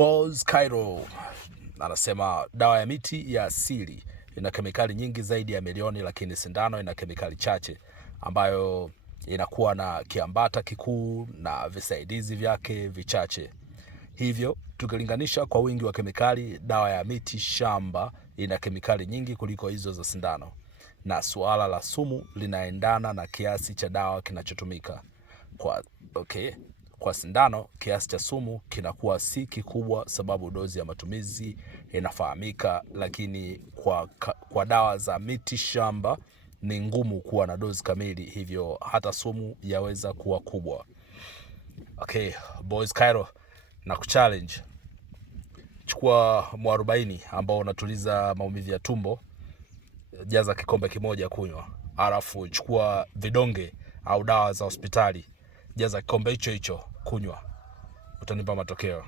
Boz Cairo anasema dawa ya miti ya asili ina kemikali nyingi zaidi ya milioni, lakini sindano ina kemikali chache ambayo inakuwa na kiambata kikuu na visaidizi vyake vichache. Hivyo tukilinganisha kwa wingi wa kemikali, dawa ya miti shamba ina kemikali nyingi kuliko hizo za sindano, na suala la sumu linaendana na kiasi cha dawa kinachotumika. Kwa sindano kiasi cha sumu kinakuwa si kikubwa sababu dozi ya matumizi inafahamika, lakini kwa dawa za miti shamba ni ngumu kuwa na dozi kamili, hivyo hata sumu yaweza kuwa kubwa. Boz Cairo na kuchallenge, chukua mwarobaini ambao unatuliza maumivu ya tumbo, jaza kikombe kimoja kunywa. Alafu chukua vidonge au dawa za hospitali, jaza kikombe hicho hicho kunywa. Utanipa matokeo.